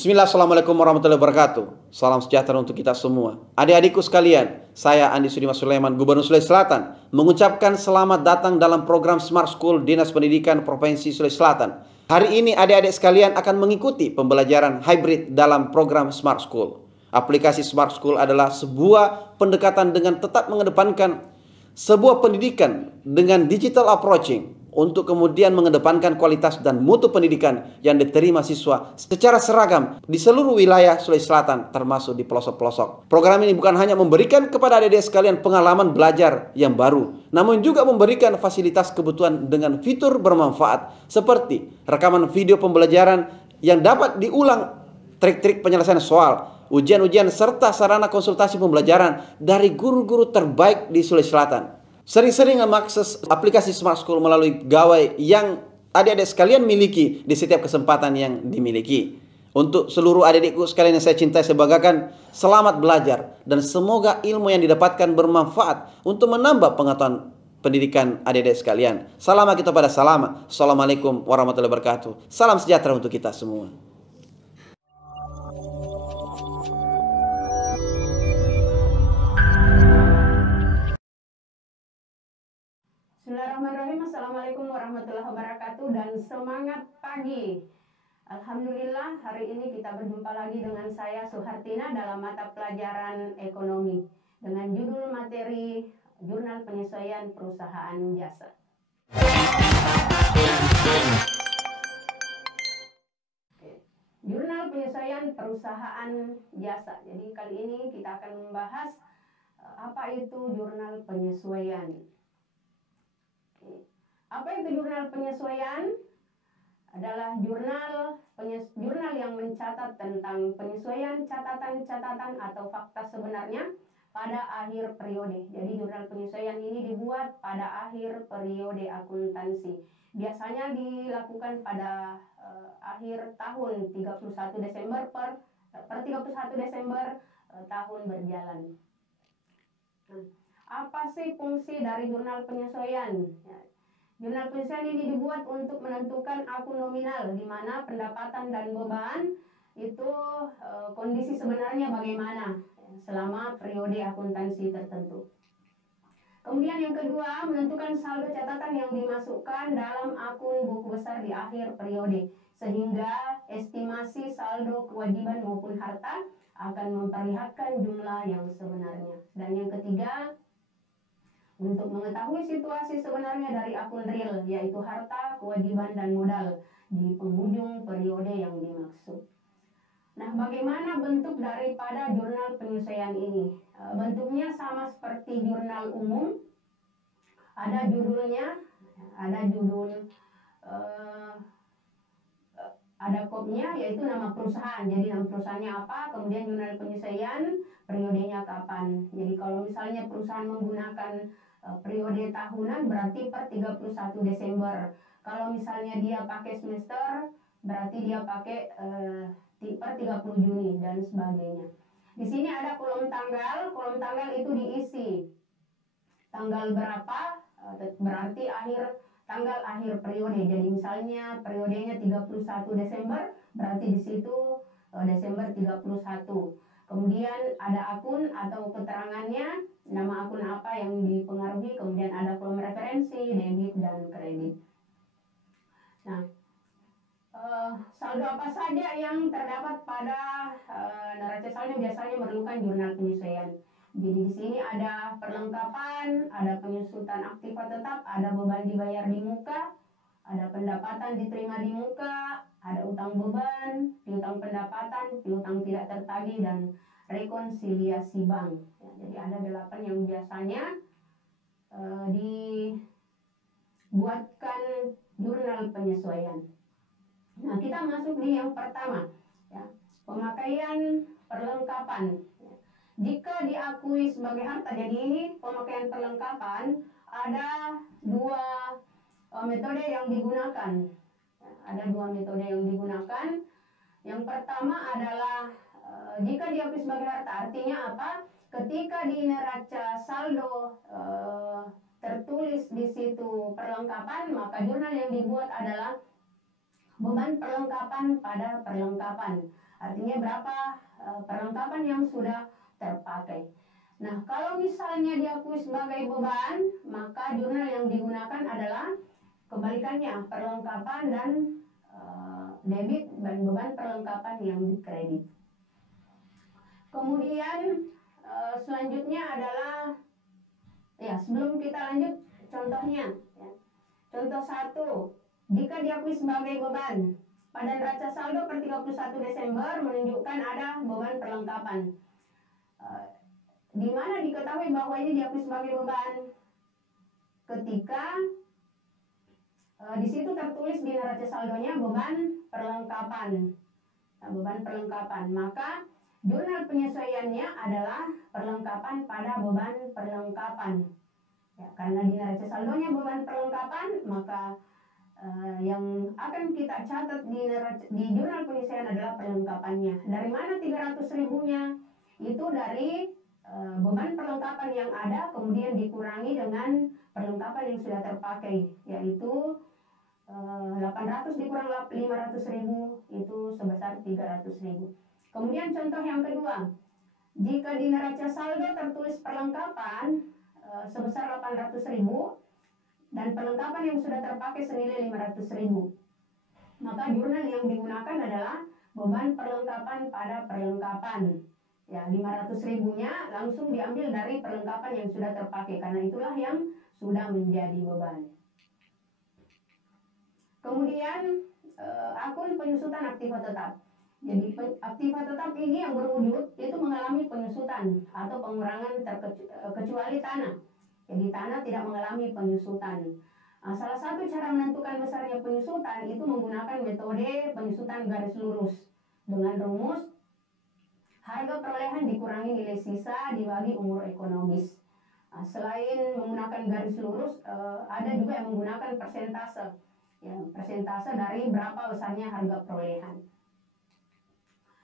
Bismillah, Assalamualaikum warahmatullahi wabarakatuh. Salam sejahtera untuk kita semua. Adik-adikku sekalian, saya Andi Sudimas Sulaiman, Gubernur Sulawesi Selatan, mengucapkan selamat datang dalam program Smart School Dinas Pendidikan Provinsi Sulawesi Selatan. Hari ini adik-adik sekalian akan mengikuti pembelajaran hybrid dalam program Smart School. Aplikasi Smart School adalah sebuah pendekatan dengan tetap mengedepankan sebuah pendidikan dengan digital approaching untuk kemudian mengedepankan kualitas dan mutu pendidikan yang diterima siswa secara seragam di seluruh wilayah Sulawesi Selatan termasuk di pelosok-pelosok. Program ini bukan hanya memberikan kepada adik-adik sekalian pengalaman belajar yang baru, namun juga memberikan fasilitas kebutuhan dengan fitur bermanfaat seperti rekaman video pembelajaran yang dapat diulang, trik-trik penyelesaian soal, ujian-ujian serta sarana konsultasi pembelajaran dari guru-guru terbaik di Sulawesi Selatan. Sering-sering mengakses aplikasi Smart School melalui gawai yang adik-adik sekalian miliki di setiap kesempatan yang dimiliki. Untuk seluruh adik-adikku sekalian yang saya cintai, saya banggakan, selamat belajar dan semoga ilmu yang didapatkan bermanfaat untuk menambah pengetahuan pendidikan adik-adik sekalian. Salam kita pada salam. Assalamualaikum warahmatullahi wabarakatuh. Salam sejahtera untuk kita semua. Bismillahirrahmanirrahim. Assalamualaikum warahmatullahi wabarakatuh dan semangat pagi. Alhamdulillah hari ini kita berjumpa lagi dengan saya Suhartina dalam mata pelajaran ekonomi dengan judul materi Jurnal Penyesuaian Perusahaan Jasa. Jurnal Penyesuaian Perusahaan Jasa. Jadi kali ini kita akan membahas apa itu jurnal penyesuaian. Apa itu jurnal penyesuaian? Adalah jurnal yang mencatat tentang penyesuaian catatan-catatan atau fakta sebenarnya pada akhir periode. Jadi jurnal penyesuaian ini dibuat pada akhir periode akuntansi. Biasanya dilakukan pada akhir tahun 31 Desember per 31 Desember tahun berjalan. Nah, apa sih fungsi dari jurnal penyesuaian? Ya, jurnal penyesuaian ini dibuat untuk menentukan akun nominal, di mana pendapatan dan beban itu kondisi sebenarnya bagaimana selama periode akuntansi tertentu. Kemudian yang kedua, menentukan saldo catatan yang dimasukkan dalam akun buku besar di akhir periode, sehingga estimasi saldo kewajiban maupun harta akan memperlihatkan jumlah yang sebenarnya. Dan yang ketiga, untuk mengetahui situasi sebenarnya dari akun real, yaitu harta, kewajiban, dan modal di penghujung periode yang dimaksud. Nah, bagaimana bentuk daripada jurnal penyesuaian ini? Bentuknya sama seperti jurnal umum, ada judulnya, ada judul, ada kopnya, yaitu nama perusahaan. Jadi nama perusahaannya apa, kemudian jurnal penyesuaian, periodenya kapan. Jadi kalau misalnya perusahaan menggunakan periode tahunan berarti per 31 Desember. Kalau misalnya dia pakai semester, berarti dia pakai per 30 Juni dan sebagainya. Di sini ada kolom tanggal itu diisi tanggal berapa, berarti tanggal akhir periode. Jadi misalnya periodenya 31 Desember, berarti di situ Desember 31. Kemudian ada akun atau keterangannya, nama akun apa yang dipengaruhi, kemudian ada kolom referensi, debit, dan kredit. Nah, saldo apa saja yang terdapat pada neraca saldo biasanya memerlukan jurnal penyesuaian. Jadi di sini ada perlengkapan, ada penyusutan aktiva tetap, ada beban dibayar di muka, ada pendapatan diterima di muka, ada utang beban, piutang pendapatan, piutang tidak tertagih, dan rekonsiliasi bank. Ya, jadi ada 8 yang biasanya dibuatkan jurnal penyesuaian. Nah, kita masuk di yang pertama, ya, pemakaian perlengkapan. Ya. Jika diakui sebagai harta, jadi ini pemakaian perlengkapan, ada 2 metode yang digunakan. Ya, ada 2 metode yang digunakan. Yang pertama adalah jika diakui sebagai harta, artinya apa? Ketika di neraca saldo tertulis di situ perlengkapan, maka jurnal yang dibuat adalah beban perlengkapan pada perlengkapan. artinya berapa perlengkapan yang sudah terpakai. Nah, kalau misalnya diakui sebagai beban, maka jurnal yang digunakan adalah kebalikannya, perlengkapan dan debit dan beban perlengkapan yang dikredit. Kemudian selanjutnya adalah, ya sebelum kita lanjut contohnya, ya. Contoh 1, jika diakui sebagai beban, pada neraca saldo per 31 Desember menunjukkan ada beban perlengkapan. Di mana diketahui bahwa ini diakui sebagai beban? Ketika di situ tertulis di neraca saldonya beban perlengkapan. Nah, beban perlengkapan, maka jurnal penyesuaiannya adalah perlengkapan pada beban perlengkapan. Ya, karena di neraca saldonya beban perlengkapan, maka yang akan kita catat di jurnal penyesuaian adalah perlengkapannya. Dari mana 300.000-nya? Itu dari beban perlengkapan yang ada kemudian dikurangi dengan perlengkapan yang sudah terpakai, yaitu 800 dikurang 500.000 itu sebesar 300.000. Kemudian contoh yang kedua, jika di neraca saldo tertulis perlengkapan sebesar 800.000 dan perlengkapan yang sudah terpakai senilai 500.000, maka jurnal yang digunakan adalah beban perlengkapan pada perlengkapan. Ya, 500.000-nya langsung diambil dari perlengkapan yang sudah terpakai, karena itulah yang sudah menjadi beban. Kemudian akun penyusutan aktiva tetap. Jadi aktiva tetap ini yang berwujud itu mengalami penyusutan atau pengurangan kecuali tanah. Jadi tanah tidak mengalami penyusutan. Nah, salah satu cara menentukan besarnya penyusutan itu menggunakan metode penyusutan garis lurus dengan rumus harga perolehan dikurangi nilai sisa dibagi umur ekonomis. Nah, selain menggunakan garis lurus, ada juga yang menggunakan persentase. Ya, persentase dari berapa besarnya harga perolehan.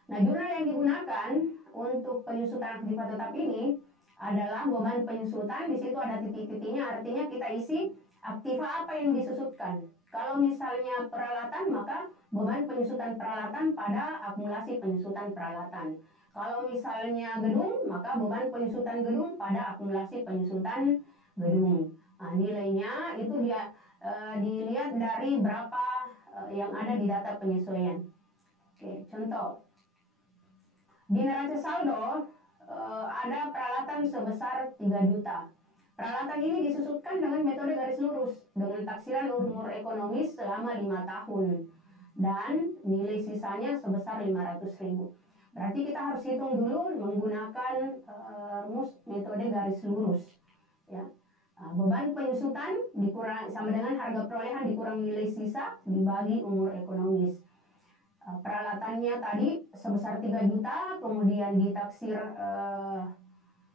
Nah, jurnal yang digunakan untuk penyusutan aktiva tetap ini adalah beban penyusutan. Di situ ada titik-titiknya, artinya kita isi aktiva apa yang disusutkan. Kalau misalnya peralatan, maka beban penyusutan peralatan pada akumulasi penyusutan peralatan. Kalau misalnya gedung, maka beban penyusutan gedung pada akumulasi penyusutan gedung. Nah, nilainya itu dia dilihat dari berapa yang ada di data penyesuaian. Oke, contoh. Di neraca saldo ada peralatan sebesar 3 juta. Peralatan ini disusutkan dengan metode garis lurus dengan taksiran umur ekonomis selama 5 tahun dan nilai sisanya sebesar 500.000. Berarti kita harus hitung dulu menggunakan rumus metode garis lurus. Ya. Beban penyusutan dikurang sama dengan harga perolehan dikurang nilai sisa dibagi umur ekonomis. Peralatannya tadi sebesar 3 juta, kemudian ditaksir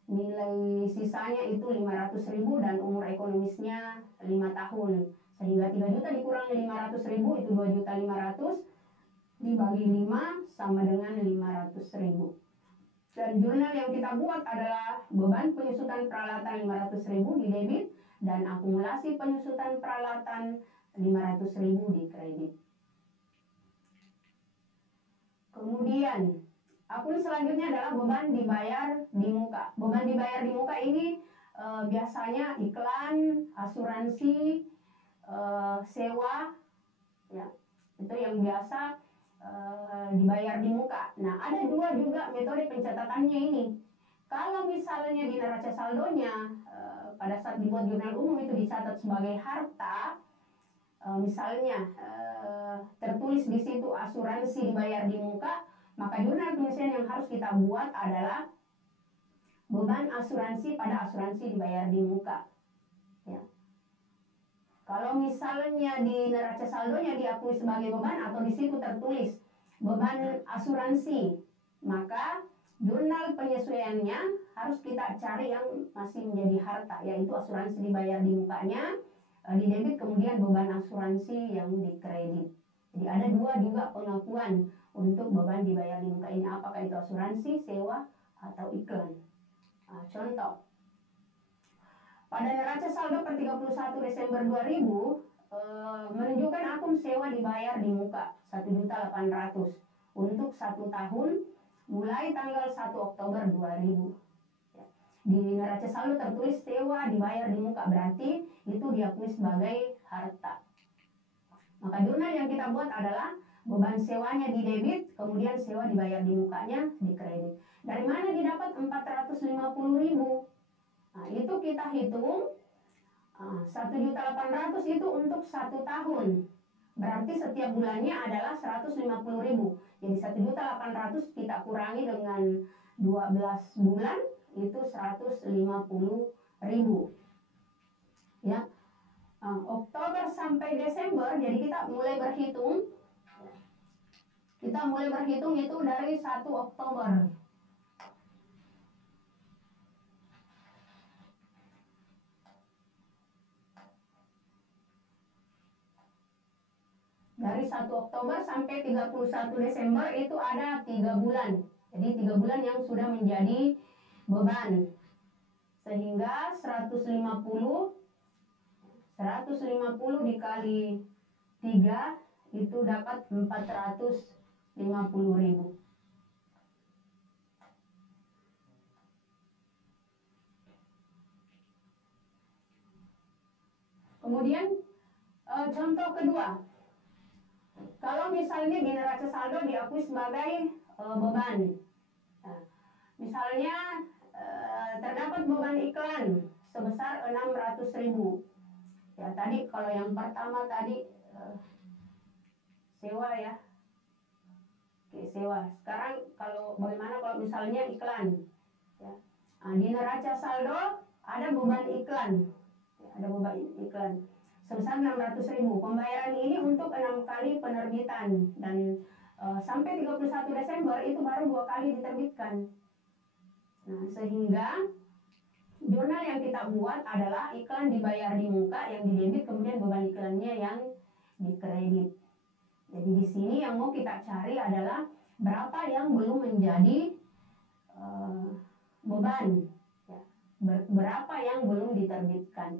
nilai sisanya itu 500.000 dan umur ekonomisnya 5 tahun. Sehingga 3 juta dikurang 500.000 itu 2.500.000 dibagi 5 sama dengan 500.000. Dan jurnal yang kita buat adalah beban penyusutan peralatan 500.000 di debit dan akumulasi penyusutan peralatan 500.000 di kredit. Kemudian akun selanjutnya adalah beban dibayar di muka. Beban dibayar di muka ini biasanya iklan, asuransi, sewa, ya itu yang biasa dibayar di muka. Nah, ada dua juga metode pencatatannya ini. Kalau misalnya di neraca saldonya pada saat dibuat jurnal umum itu dicatat sebagai harta, misalnya tertulis di situ asuransi dibayar di muka, maka jurnal penyesuaian yang harus kita buat adalah beban asuransi pada asuransi dibayar di muka. Ya. Kalau misalnya di neraca saldonya diakui sebagai beban atau di situ tertulis beban asuransi, maka jurnal penyesuaiannya harus kita cari yang masih menjadi harta, yaitu asuransi dibayar di mukanya, di debit, kemudian beban asuransi yang di kredit. Jadi ada dua juga pengakuan untuk beban dibayar di muka ini, apakah itu asuransi, sewa, atau iklan. Nah, contoh. Pada neraca saldo per 31 Desember 2000 menunjukkan akun sewa dibayar di muka 1.800.000. untuk 1 tahun mulai tanggal 1 Oktober 2000. Ya. Di neraca saldo tertulis sewa dibayar di muka, berarti itu diakui sebagai harta. Maka jurnal yang kita buat adalah beban sewanya di debit, kemudian sewa dibayar di mukanya di kredit. Dari mana didapat 450.000? Nah, itu kita hitung 1.800.000 itu untuk 1 tahun. Berarti setiap bulannya adalah 150.000. Jadi 1.800.000 kita kurangi dengan 12 bulan itu 150.000. Ya. Oktober sampai Desember, jadi kita mulai berhitung. Kita mulai berhitung itu dari 1 Oktober. Dari 1 Oktober sampai 31 Desember itu ada 3 bulan. Jadi 3 bulan yang sudah menjadi beban. Sehingga 150 dikali 3 itu dapat 450.000. Kemudian contoh kedua, kalau misalnya di neraca saldo diakui sebagai beban. Nah, misalnya terdapat beban iklan sebesar 600.000. Ya, tadi kalau yang pertama tadi sewa ya. Oke, sewa. Sekarang bagaimana kalau misalnya iklan? Ya. Nah, di neraca saldo ada beban iklan. Ya, ada beban iklan sebesar 600.000. Pembayaran ini untuk 6 kali penerbitan dan sampai 31 Desember itu baru 2 kali diterbitkan. Nah, sehingga jurnal yang kita buat adalah iklan dibayar di muka yang di debit, kemudian beban iklannya yang di kredit. Jadi di sini yang mau kita cari adalah berapa yang belum menjadi beban, ya. Berapa yang belum diterbitkan.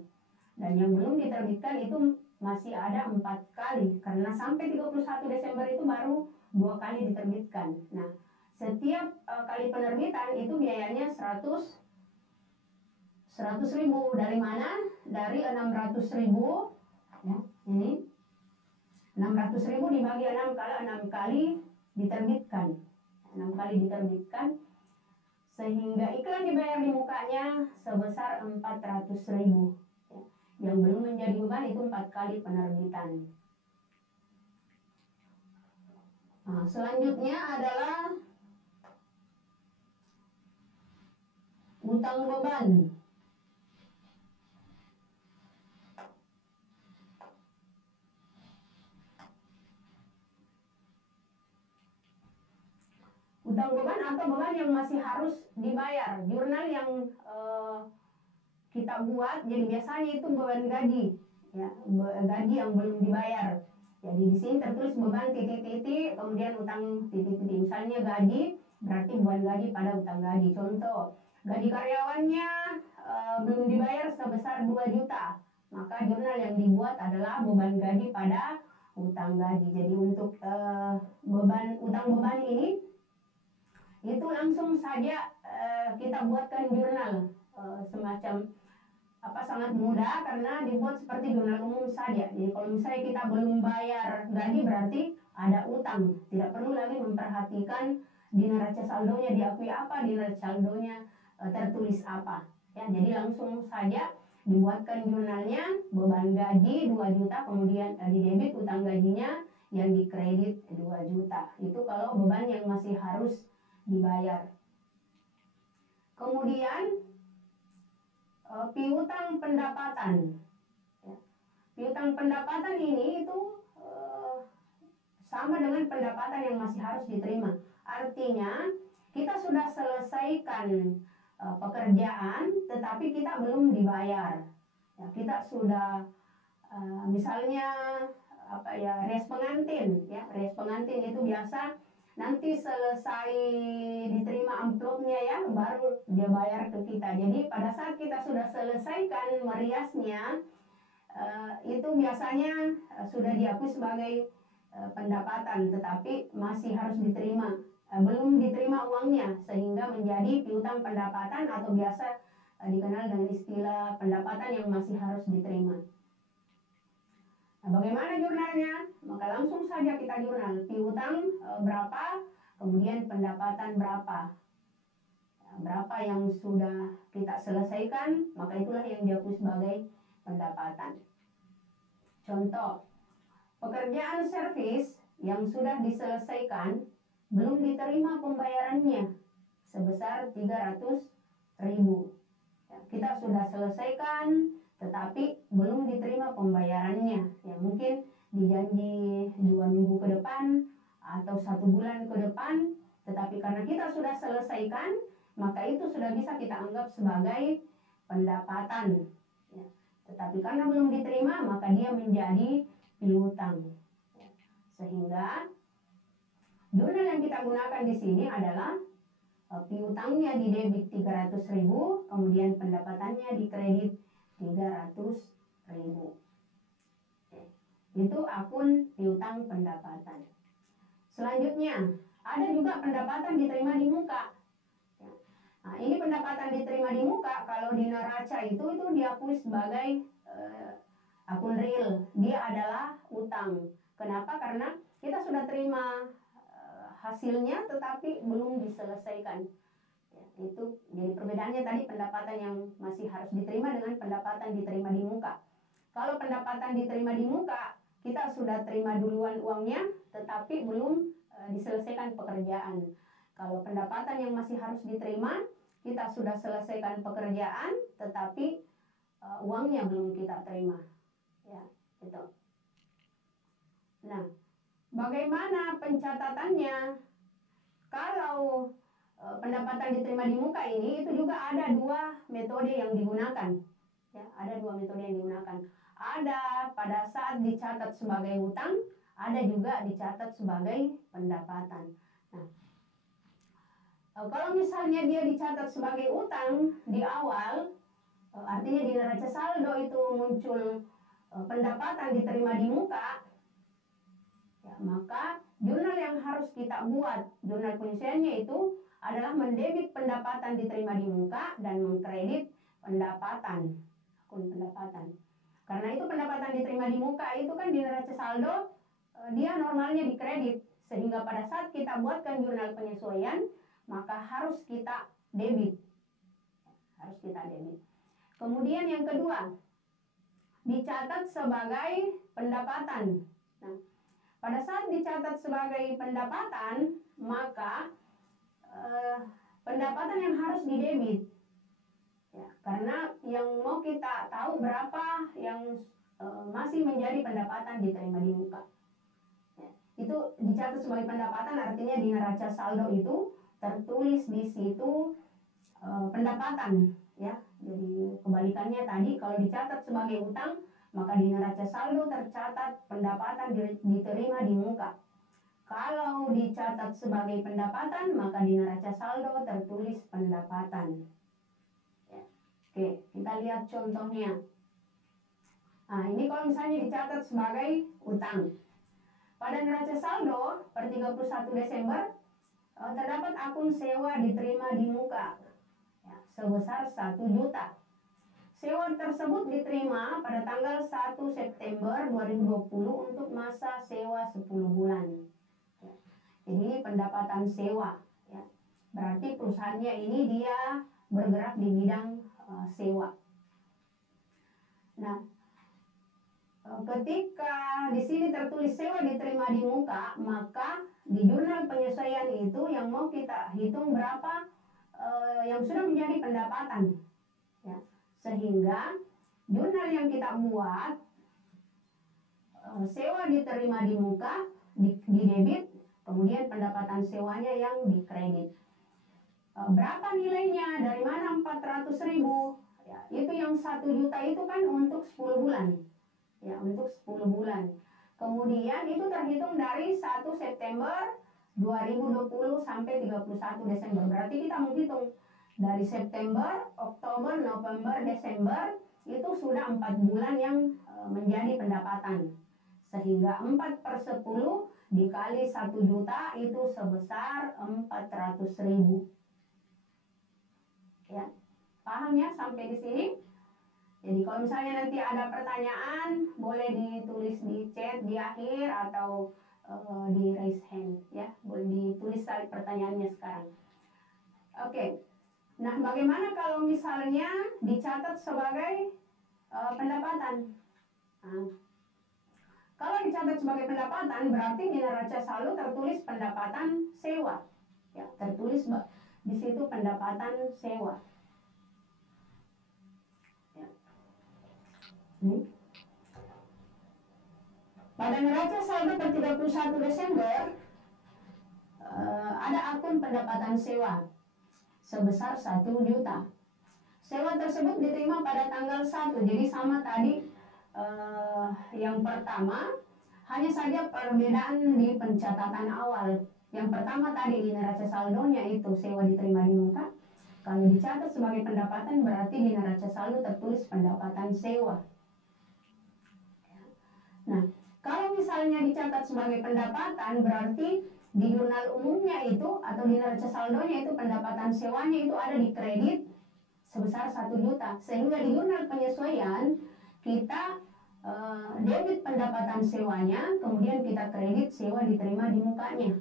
Dan yang belum diterbitkan itu masih ada 4 kali, karena sampai 31 Desember itu baru 2 kali diterbitkan. Nah, setiap kali penerbitan itu biayanya 100.000. Dari mana? Dari 600.000. Ya, ini 600.000 dibagi 6 kalau 6 kali diterbitkan. 6 kali diterbitkan, sehingga iklan dibayar di mukanya sebesar 400.000. Ya. Yang belum menjadi beban itu 4 kali penerbitan. Nah, selanjutnya adalah utang beban. Utang beban atau beban yang masih harus dibayar. Jurnal yang kita buat, jadi biasanya itu beban gaji, ya, gaji yang belum dibayar. Jadi di sini tertulis beban titik-titik, kemudian utang titik-titik. Misalnya gaji, berarti beban gaji pada utang gaji. Contoh, gaji karyawannya belum dibayar sebesar 2 juta. Maka jurnal yang dibuat adalah beban gaji pada utang gaji. Jadi untuk utang beban ini, itu langsung saja kita buatkan jurnal semacam sangat mudah karena dibuat seperti jurnal umum saja. Jadi kalau misalnya kita belum bayar gaji berarti ada utang, tidak perlu lagi memperhatikan di neraca saldonya diakui apa, di neraca saldonya tertulis apa. Ya, jadi langsung saja dibuatkan jurnalnya, beban gaji 2 juta, kemudian di debit utang gajinya, yang di kredit 2 juta. Itu kalau beban yang masih harus dibayar. Kemudian piutang pendapatan. Ya. Piutang pendapatan ini itu sama dengan pendapatan yang masih harus diterima. Artinya kita sudah selesaikan pekerjaan, tetapi kita belum dibayar. Ya, kita sudah misalnya res pengantin. Ya, res pengantin itu biasa nanti selesai diterima amplopnya ya, baru dia bayar ke kita. Jadi pada saat kita sudah selesaikan meriasnya, itu biasanya sudah diakui sebagai pendapatan, tetapi masih harus diterima, belum diterima uangnya, sehingga menjadi piutang pendapatan atau biasa dikenal dengan istilah pendapatan yang masih harus diterima. Nah, bagaimana jurnalnya? Maka langsung saja kita jurnal piutang berapa, kemudian pendapatan berapa. Berapa yang sudah kita selesaikan, maka itulah yang diakui sebagai pendapatan. Contoh, pekerjaan servis yang sudah diselesaikan belum diterima pembayarannya sebesar 300.000. Kita sudah selesaikan, tetapi belum diterima pembayarannya. Ya, mungkin dijanji 2 minggu ke depan atau 1 bulan ke depan, tetapi karena kita sudah selesaikan, maka itu sudah bisa kita anggap sebagai pendapatan. Ya. Tetapi karena belum diterima, maka dia menjadi piutang. Ya. Sehingga jurnal yang kita gunakan di sini adalah piutangnya di debit 300.000, kemudian pendapatannya di kredit 300.000. Itu akun piutang pendapatan. Selanjutnya, ada juga pendapatan diterima di muka. Nah, ini pendapatan diterima di muka, kalau di neraca itu diakui sebagai akun real. Dia adalah utang. Kenapa? Karena kita sudah terima hasilnya tetapi belum diselesaikan. Ya, itu jadi perbedaannya tadi pendapatan yang masih harus diterima dengan pendapatan diterima di muka. Kalau pendapatan diterima di muka, kita sudah terima duluan uangnya tetapi belum diselesaikan pekerjaan. Kalau pendapatan yang masih harus diterima, kita sudah selesaikan pekerjaan tetapi uangnya belum kita terima. Ya, gitu. Nah, bagaimana pencatatannya? Kalau pendapatan diterima di muka ini, itu juga ada 2 metode yang digunakan. Ya, ada 2 metode yang digunakan. Ada pada saat dicatat sebagai hutang, ada juga dicatat sebagai pendapatan. Nah, kalau misalnya dia dicatat sebagai utang di awal, artinya di neraca saldo itu muncul pendapatan diterima di muka, ya, maka jurnal yang harus kita buat, jurnal penyelesaiannya itu adalah mendebit pendapatan diterima di muka dan mengkredit pendapatan, akun pendapatan. Karena itu pendapatan diterima di muka itu kan di neraca saldo, dia normalnya dikredit, sehingga pada saat kita buatkan jurnal penyesuaian, maka harus kita debit. Harus kita debit. Kemudian yang kedua, dicatat sebagai pendapatan. Nah, pada saat dicatat sebagai pendapatan, maka pendapatan yang harus didebit. Ya, karena yang mau kita tahu berapa yang masih menjadi pendapatan diterima di muka. Ya, itu dicatat sebagai pendapatan, artinya di neraca saldo itu tertulis di situ pendapatan. Ya, jadi kebalikannya tadi, kalau dicatat sebagai utang, maka di neraca saldo tercatat pendapatan diterima di muka. Kalau dicatat sebagai pendapatan, maka di neraca saldo tertulis pendapatan. Ya. Oke, kita lihat contohnya. Nah, ini kalau misalnya dicatat sebagai utang. Pada neraca saldo per 31 Desember terdapat akun sewa diterima di muka, ya, sebesar 1 juta. Sewa tersebut diterima pada tanggal 1 September 2020 untuk masa sewa 10 bulan. Ya. Jadi ini pendapatan sewa. Ya. Berarti perusahaannya ini dia bergerak di bidang sewa. Nah, ketika di sini tertulis sewa diterima di muka, maka di jurnal penyesuaian itu yang mau kita hitung berapa yang sudah menjadi pendapatan. Ya. Sehingga jurnal yang kita buat, sewa diterima di muka, di debit, kemudian pendapatan sewanya yang dikredit. Berapa nilainya? Dari mana 400.000? Ya, itu yang 1 juta itu kan untuk 10 bulan. Ya, untuk 10 bulan. Kemudian itu terhitung dari 1 September 2020 sampai 31 Desember. Berarti kita menghitung dari September, Oktober, November, Desember, itu sudah 4 bulan yang menjadi pendapatan. Sehingga 4/10 dikali 1 juta itu sebesar 400.000. Ya, paham ya sampai di sini? Jadi kalau misalnya nanti ada pertanyaan, boleh ditulis di chat di akhir atau di raise hand, ya, boleh ditulis pertanyaannya sekarang. Oke, nah bagaimana kalau misalnya dicatat sebagai pendapatan? Nah, kalau dicatat sebagai pendapatan berarti di neraca saldo tertulis pendapatan sewa, ya, tertulis di situ pendapatan sewa. Pada neraca saldo per 31 Desember ada akun pendapatan sewa sebesar 1 juta. Sewa tersebut diterima pada tanggal 1, jadi sama tadi yang pertama, hanya saja perbedaan di pencatatan awal. Yang pertama tadi di neraca saldonya itu sewa diterima di muka. Kalau dicatat sebagai pendapatan berarti di neraca saldo tertulis pendapatan sewa. Nah, kalau misalnya dicatat sebagai pendapatan berarti di jurnal umumnya itu atau di neraca saldonya itu pendapatan sewanya itu ada di kredit sebesar 1 juta. Sehingga di jurnal penyesuaian kita debit pendapatan sewanya, kemudian kita kredit sewa diterima di mukanya.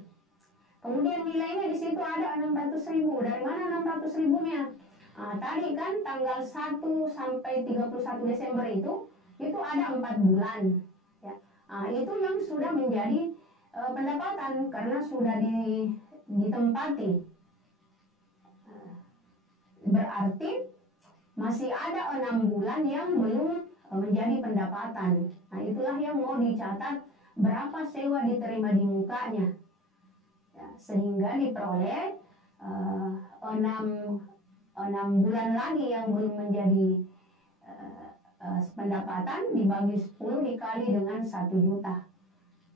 Kemudian nilainya di situ ada 600.000. Dari mana 600.000-nya? Tadi kan tanggal 1 sampai 31 Desember itu ada 4 bulan. Ya. Itu yang sudah menjadi pendapatan karena sudah ditempati. Berarti masih ada 6 bulan yang belum menjadi pendapatan. Nah, itulah yang mau dicatat berapa sewa diterima di mukanya. Ya, sehingga diperoleh 6 bulan lagi yang belum menjadi pendapatan dibagi 10 dikali dengan 1 juta.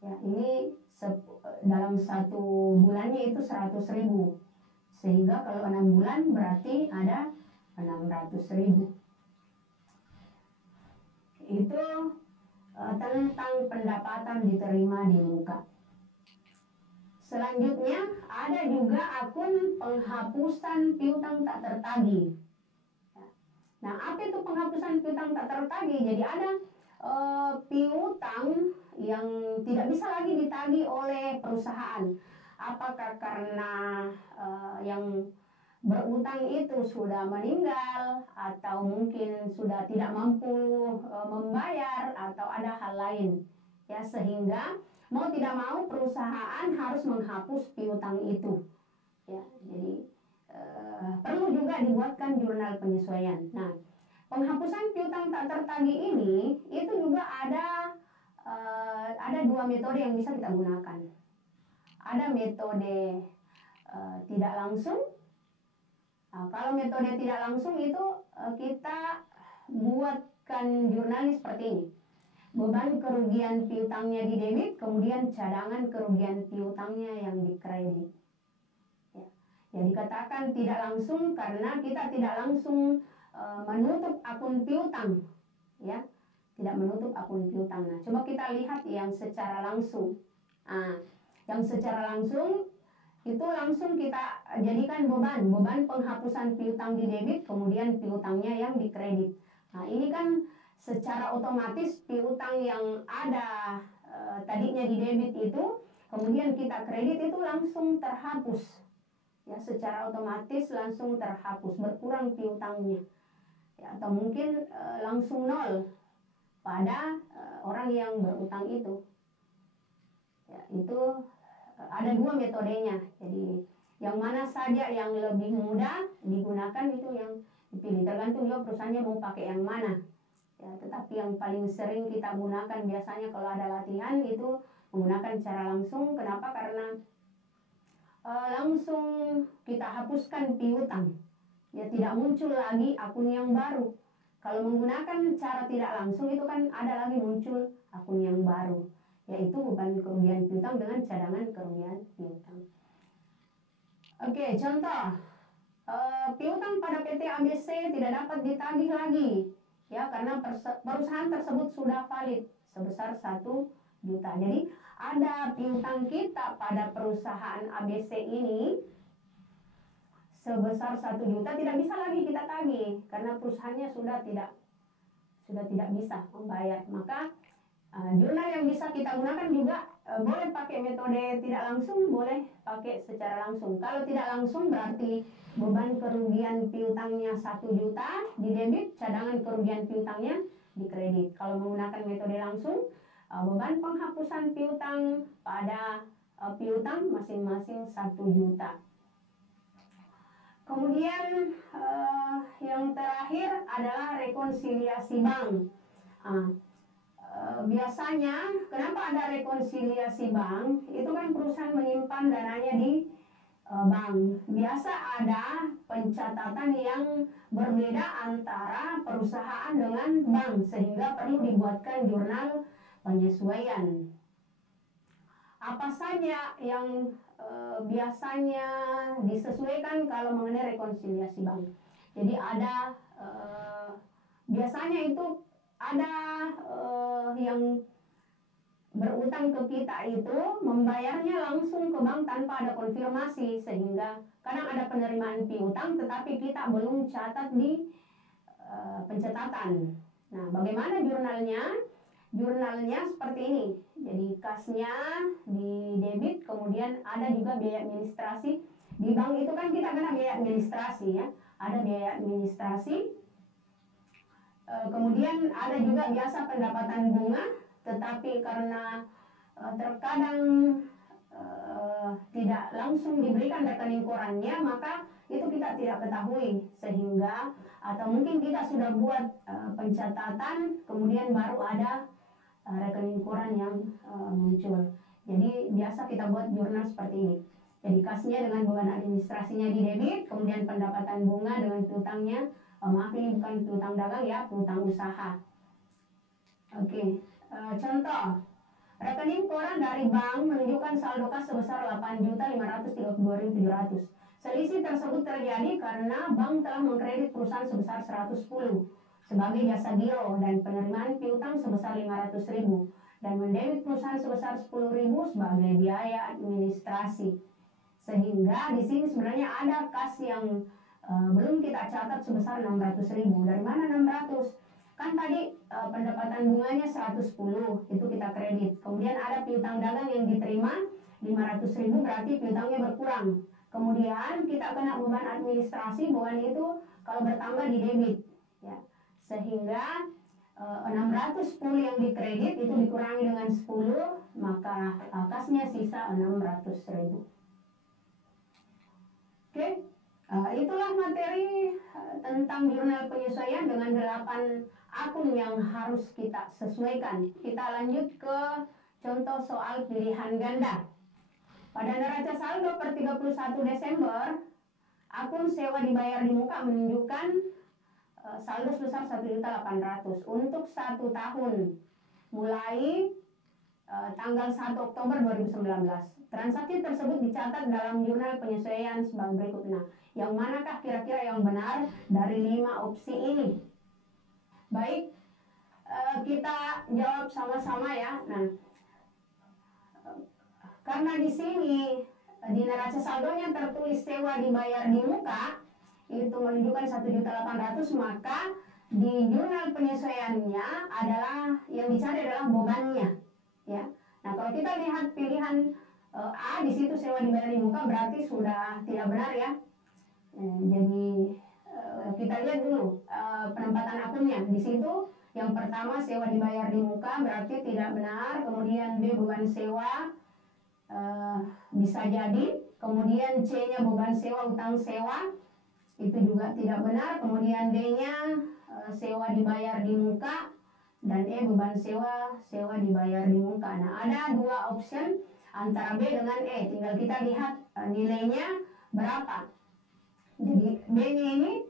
Ya, ini dalam 1 bulannya itu 100.000. Sehingga kalau 6 bulan berarti ada 600.000. Itu tentang pendapatan diterima di muka. Selanjutnya ada juga akun penghapusan piutang tak tertagih. Nah, apa itu penghapusan piutang tak tertagih? Jadi ada piutang yang tidak bisa lagi ditagih oleh perusahaan. Apakah karena yang berutang itu sudah meninggal atau mungkin sudah tidak mampu membayar atau ada hal lain. Ya, sehingga mau tidak mau perusahaan harus menghapus piutang itu. Ya, jadi perlu juga dibuatkan jurnal penyesuaian. Nah, penghapusan piutang tak tertagih ini itu juga ada 2 metode yang bisa kita gunakan. Ada metode tidak langsung. Nah, kalau metode tidak langsung itu kita buatkan jurnalnya seperti ini. Beban kerugian piutangnya di debit, kemudian cadangan kerugian piutangnya yang di kredit. Ya. Ya, dikatakan tidak langsung karena kita tidak langsung menutup akun piutang, ya, tidak menutup akun piutang. Nah, coba kita lihat yang secara langsung. Nah, yang secara langsung itu langsung kita jadikan beban penghapusan piutang di debit, kemudian piutangnya yang di kredit. Nah, ini kan secara otomatis piutang yang ada tadinya di debit itu, kemudian kita kredit itu langsung terhapus. Ya, secara otomatis langsung terhapus, berkurang piutangnya. Ya, atau mungkin langsung nol pada orang yang berutang itu. Ya, itu ada 2 metodenya. Jadi yang mana saja yang lebih mudah digunakan itu yang dipilih. Tergantung juga perusahaannya mau pakai yang mana. Ya, tetapi yang paling sering kita gunakan biasanya kalau ada latihan itu menggunakan cara langsung. Kenapa? Karena langsung kita hapuskan piutang. Ya, tidak muncul lagi akun yang baru. Kalau menggunakan cara tidak langsung itu kan ada lagi muncul akun yang baru, yaitu beban kerugian piutang dengan cadangan kerugian piutang. Oke, contoh piutang pada PT ABC tidak dapat ditagih lagi, ya, karena perusahaan tersebut sudah valid sebesar 1 juta. Jadi ada piutang kita pada perusahaan ABC ini sebesar 1 juta, tidak bisa lagi kita tagih karena perusahaannya sudah tidak bisa membayar. Maka jurnal yang bisa kita gunakan juga boleh pakai metode tidak langsung, boleh pakai secara langsung. Kalau tidak langsung berarti beban kerugian piutangnya 1 juta di debit, cadangan kerugian piutangnya di kredit. Kalau menggunakan metode langsung, beban penghapusan piutang pada piutang masing-masing 1 juta. Kemudian yang terakhir adalah rekonsiliasi bank. Biasanya kenapa ada rekonsiliasi bank? Itu kan perusahaan menyimpan dananya di bank. Biasa ada pencatatan yang berbeda antara perusahaan dengan bank, sehingga perlu dibuatkan jurnal penyesuaian. Apa saja yang biasanya disesuaikan kalau mengenai rekonsiliasi bank? Jadi ada biasanya itu ada yang berutang ke kita itu membayarnya langsung ke bank tanpa ada konfirmasi, sehingga kadang ada penerimaan piutang tetapi kita belum catat di pencatatan. Nah, bagaimana jurnalnya? Jurnalnya seperti ini. Jadi kasnya di debit, kemudian ada juga biaya administrasi. Di bank itu kan kita kena biaya administrasi ya. Ada biaya administrasi. Kemudian ada juga biasa pendapatan bunga, tetapi karena terkadang tidak langsung diberikan rekening korannya, maka itu kita tidak ketahui, sehingga atau mungkin kita sudah buat pencatatan, kemudian baru ada rekening koran yang muncul. Jadi biasa kita buat jurnal seperti ini. Jadi kasnya dengan beban administrasinya di debit, kemudian pendapatan bunga dengan piutangnya, maaf ini bukan piutang dagang ya, piutang usaha. Oke, contoh, rekening koran dari bank menunjukkan saldo kas sebesar 8.532.700. Selisih tersebut terjadi karena bank telah mengkredit perusahaan sebesar 110 sebagai jasa giro dan penerimaan piutang sebesar 500.000 dan mendebit perusahaan sebesar 10.000 sebagai biaya administrasi. Sehingga di sini sebenarnya ada kas yang belum kita catat sebesar 600.000. Dari mana 600? Kan tadi pendapatan bunganya 110, itu kita kredit. Kemudian ada piutang dagang yang diterima 500.000, berarti piutangnya berkurang. Kemudian kita kena beban administrasi, beban itu kalau bertambah di debit ya. Sehingga 610 yang dikredit itu dikurangi dengan 10, maka kasnya sisa 600.000. Oke, itulah materi tentang jurnal penyesuaian dengan 8 akun yang harus kita sesuaikan. Kita lanjut ke contoh soal pilihan ganda. Pada neraca saldo per 31 Desember, akun sewa dibayar di muka menunjukkan saldo sebesar 1.800.000 untuk 1 tahun mulai tanggal 1 Oktober 2019. Transaksi tersebut dicatat dalam jurnal penyesuaian sebagai berikut. Nah, yang manakah kira-kira yang benar dari 5 opsi ini? Baik, kita jawab sama-sama ya. Nah, karena di sini di neraca saldonya tertulis sewa dibayar di muka itu menunjukkan 1.800.000, maka di jurnal penyesuaiannya adalah yang dicari adalah bebannya ya. Nah, kalau kita lihat pilihan A, di situ sewa dibayar di muka berarti sudah tidak benar ya. Jadi kita lihat dulu penempatan akunnya. Di situ yang pertama sewa dibayar di muka berarti tidak benar. Kemudian B, beban sewa bisa jadi. Kemudian C-nya beban sewa, utang sewa, itu juga tidak benar. Kemudian D-nya sewa dibayar di muka, dan E, beban sewa, sewa dibayar di muka. Nah, ada 2 option antara B dengan E, tinggal kita lihat nilainya berapa. Jadi B-nya ini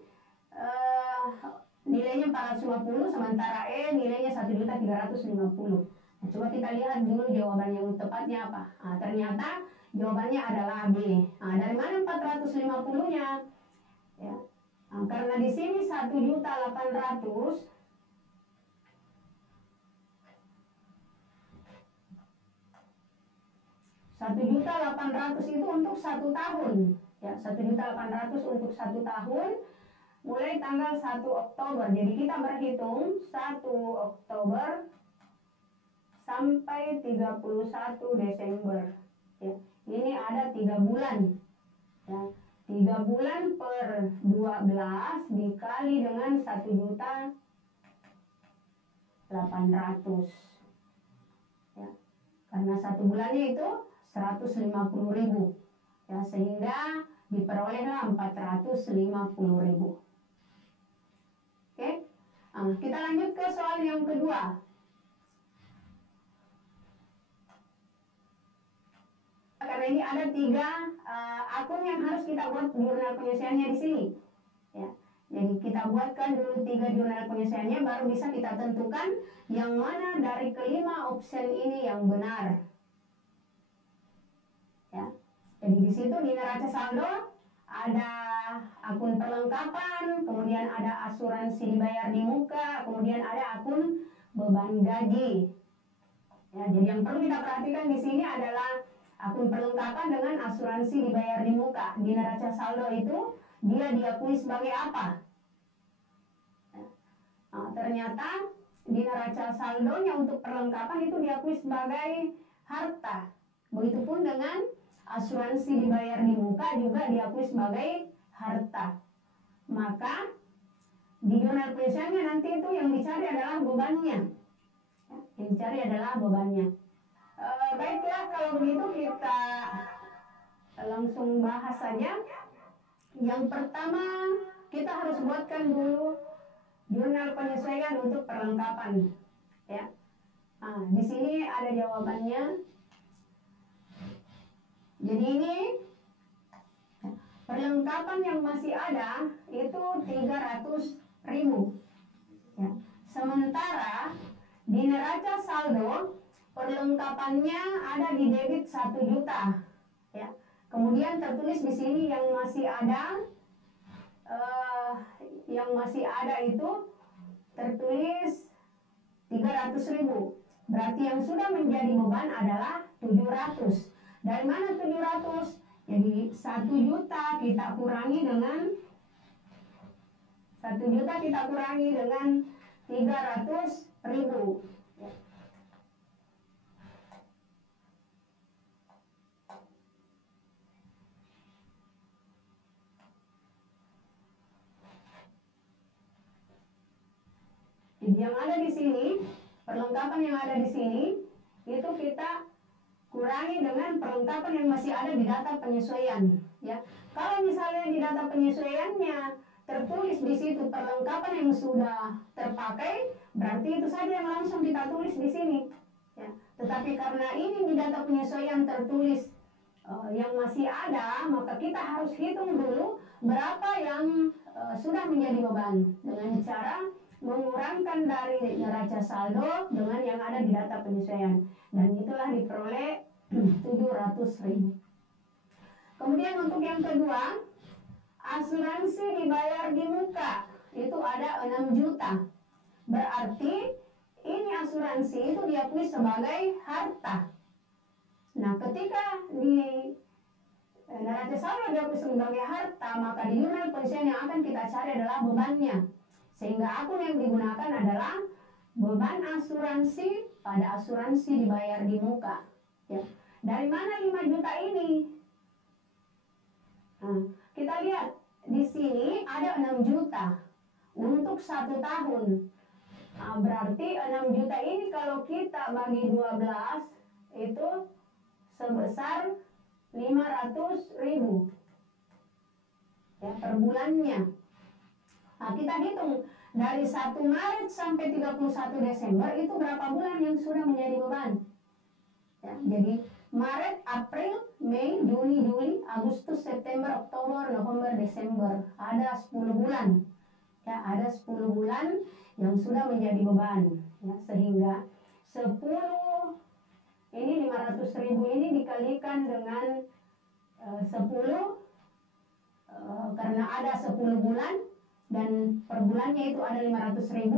nilainya 450, sementara E nilainya 1.350.000. Nah, coba kita lihat dulu jawaban yang tepatnya apa. Nah, ternyata jawabannya adalah B. Nah, dari mana 450-nya? Ya. Nah, karena di sini 1.800.000 1.800.000 itu untuk 1 tahun. Ya, 1.800.000 untuk 1 tahun. Mulai tanggal 1 Oktober. Jadi kita berhitung 1 Oktober sampai 31 Desember. Ya, ini ada 3 bulan. Ya, 3 bulan per 12 dikali dengan 1.800.000. Ya, karena 1 bulannya itu 150.000. Ya, sehingga diperolehlah 450.000. Oke, kita lanjut ke soal yang kedua. Karena ini ada 3 akun yang harus kita buat jurnal penyelesaiannya di sini. Ya, jadi kita buatkan dulu 3 jurnal penyelesaiannya, baru bisa kita tentukan yang mana dari kelima option ini yang benar. Ya, jadi di situ di neraca saldo ada akun perlengkapan, kemudian ada asuransi dibayar di muka, kemudian ada akun beban gaji. Ya, jadi yang perlu kita perhatikan di sini adalah akun perlengkapan dengan asuransi dibayar di muka. Di neraca saldo itu dia diakui sebagai apa? Nah, ternyata di neraca saldonya untuk perlengkapan itu diakui sebagai harta. Begitupun dengan asuransi dibayar di muka juga diakui sebagai harta. Maka di jurnal penyelesaiannya nanti itu yang dicari adalah bebannya. Yang dicari adalah bebannya. Baiklah, kalau begitu kita langsung bahas saja. Yang pertama, kita harus buatkan dulu jurnal penyesuaian untuk perlengkapan. Ya. Nah, di sini ada jawabannya. Jadi ini perlengkapan yang masih ada itu 300.000. Ya. Sementara di neraca saldo perlengkapannya ada di debit 1 juta. Ya. Kemudian tertulis di sini yang masih ada itu tertulis 300.000. Berarti yang sudah menjadi beban adalah 700. Dari mana 700? Jadi 1 juta kita kurangi dengan 300.000. Jadi yang ada di sini, perlengkapan yang ada di sini itu kita kurangi dengan perlengkapan yang masih ada di data penyesuaian. Ya, kalau misalnya di data penyesuaiannya tertulis di situ perlengkapan yang sudah terpakai, berarti itu saja yang langsung kita tulis di sini. Ya, tetapi karena ini di data penyesuaian tertulis yang masih ada, maka kita harus hitung dulu berapa yang sudah menjadi beban dengan cara mengurangkan dari neraca saldo dengan yang ada di data penyesuaian, dan itulah diperoleh 700.000. Kemudian untuk yang kedua, asuransi dibayar di muka itu ada 6 juta. Berarti ini asuransi itu diakui sebagai harta. Nah, ketika di neraca saldo diakui sebagai harta, maka di jurnal penyelesaian yang akan kita cari adalah bebannya. Sehingga akun yang digunakan adalah beban asuransi pada asuransi dibayar di muka. Ya. Dari mana 5 juta ini? Nah, kita lihat di sini ada 6 juta untuk 1 tahun. Nah, berarti 6 juta ini kalau kita bagi 12 itu sebesar 500.000 ya, per bulannya. Nah, kita hitung dari 1 Maret sampai 31 Desember itu berapa bulan yang sudah menjadi beban. Ya, jadi Maret, April, Mei, Juni, Juli, Agustus, September, Oktober, November, Desember. Ada 10 bulan. Ya, ada 10 bulan yang sudah menjadi beban. Ya, sehingga 10 ini 500.000 ini dikalikan dengan 10 karena ada 10 bulan dan per bulannya itu ada 500.000,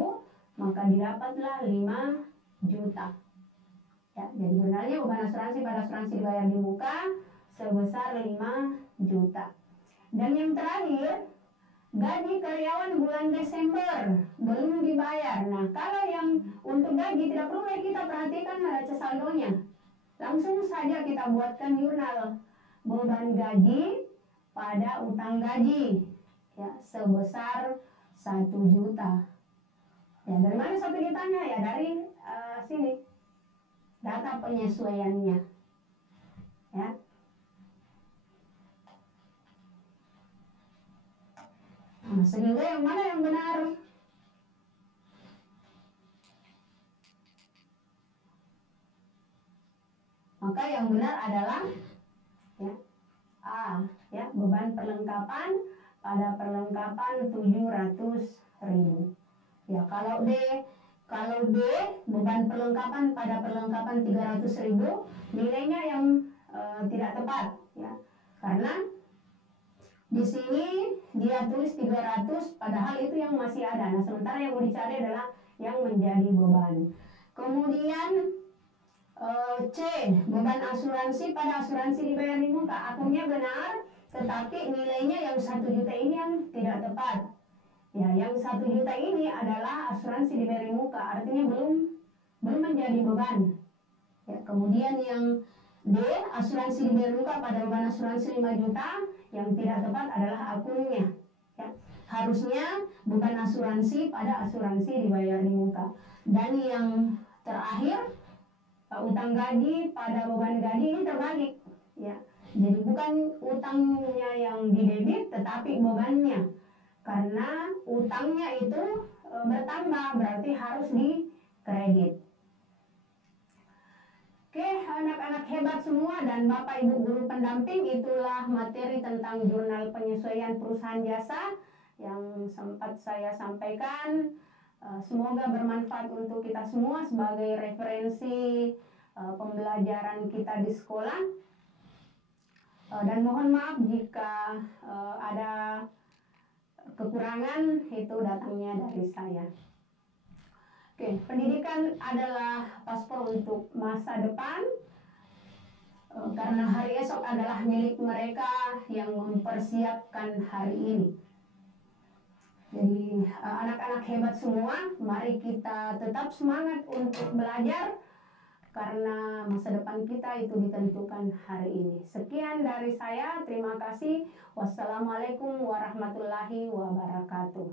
maka didapatlah 5 juta. Ya, jadi jurnalnya beban asuransi pada asuransi dibayar di muka sebesar 5 juta. Dan yang terakhir, gaji karyawan bulan Desember belum dibayar. Nah, kalau yang untuk gaji tidak perlu lagi kita perhatikan neraca saldonya. Langsung saja kita buatkan jurnal beban gaji pada utang gaji, ya, sebesar 1 juta. Ya, dari mana 1 jutanya? Ya, dari sini data penyesuaiannya, ya. Nah, sehingga yang mana yang benar? Maka yang benar adalah, ya, A, ya, beban perlengkapan pada perlengkapan 700.000. Ya, kalau D beban perlengkapan pada perlengkapan 300.000, nilainya yang tidak tepat, ya. Karena di sini dia tulis 300 padahal itu yang masih ada. Nah, sementara yang mau dicari adalah yang menjadi beban. Kemudian C, beban asuransi pada asuransi dibayar di muka. Akunnya benar, tetapi nilainya yang 1 juta ini yang tidak tepat. Ya, yang 1 juta ini adalah asuransi dibayar di muka, artinya belum menjadi beban. Ya, kemudian yang D, asuransi dibayar di muka pada beban asuransi 5 juta, yang tidak tepat adalah akunnya. Ya, harusnya beban asuransi pada asuransi dibayar di muka. Dan yang terakhir, utang gaji pada beban gaji ini terbalik, ya. Jadi bukan utangnya yang didebit tetapi bebannya, karena utangnya itu bertambah, berarti harus dikredit. Oke, anak-anak hebat semua dan Bapak Ibu guru pendamping, itulah materi tentang jurnal penyesuaian perusahaan jasa yang sempat saya sampaikan. Semoga bermanfaat untuk kita semua sebagai referensi pembelajaran kita di sekolah. Dan mohon maaf jika ada kekurangan, itu datangnya dari saya. Oke, pendidikan adalah paspor untuk masa depan, karena hari esok adalah milik mereka yang mempersiapkan hari ini. Jadi anak-anak hebat semua, mari kita tetap semangat untuk belajar, karena masa depan kita itu ditentukan hari ini. Sekian dari saya, terima kasih. Wassalamualaikum warahmatullahi wabarakatuh.